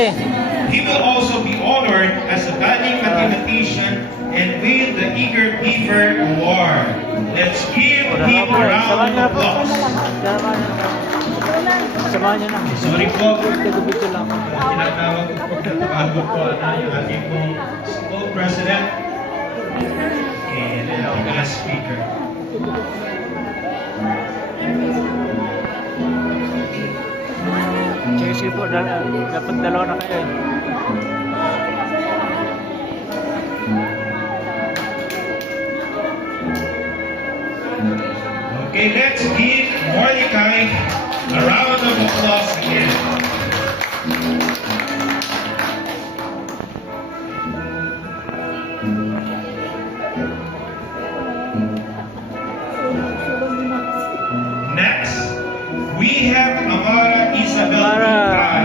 Ready? He will also be honored as a budding mathematician and win the Eager Beaver Award. Let's give him a round of applause. Samahan niyo na. Sorry po. Video lang. Tinatawag ko po bago po yung ating pong school president and the speaker. Sige po, dapat dalawa na kayo. Okay, let's give Mordecai a round of applause again. Next, we have Amara Isabel Picay,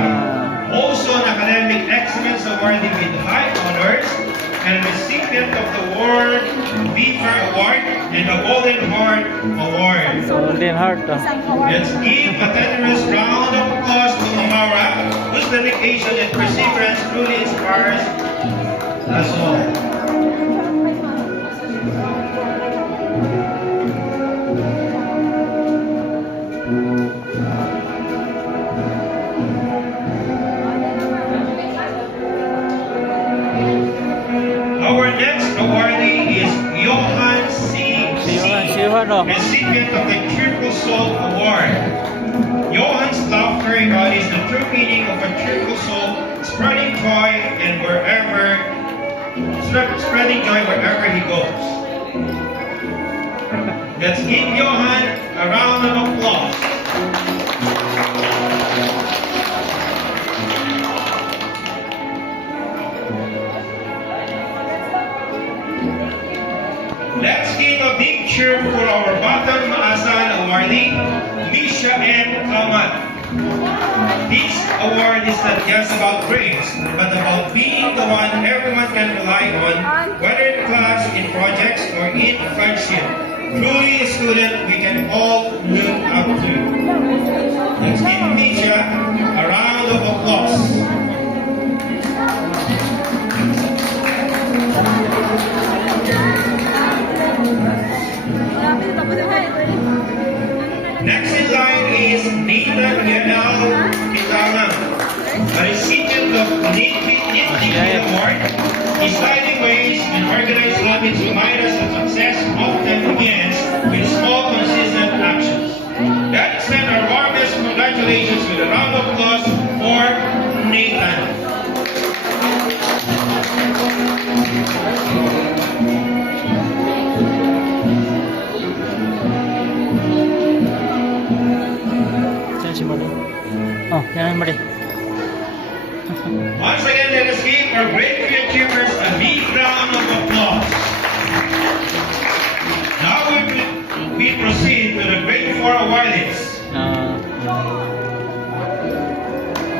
also an academic excellence awardee with high honors and recipient of the World Beaver Award and the Golden Heart Award. Golden Heart. Let's give a generous round of applause to Amara, whose dedication and perseverance truly inspires us all. Our next awardee is Johan C. recipient of the Triple Soul Award. Johan's love for God is the true meaning of a triple soul, spreading joy wherever he goes. Let's give Johan a round of applause. Let's give a big cheer for our Batang Maasan awardee, Misha N. Kamat. This award is not just about grades, but about being the one everyone can rely on, whether in class, in projects, or in friendship. Truly a student we can all look up to. Let's give Misha a round of applause. Next in line is Nathan Yanal Kitalang, a recipient of the Nifty Award. His guiding ways and organized habits remind us that success often begins with small, consistent actions. That extends our warmest congratulations with a round of applause for Nathan. Oh, yan mali. Once again, let us give our great three achievers a big round of applause. Now we proceed to the grade 4 awardees.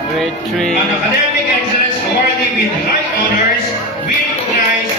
Grade 3. An academic excellence awardee with high honors, we recognize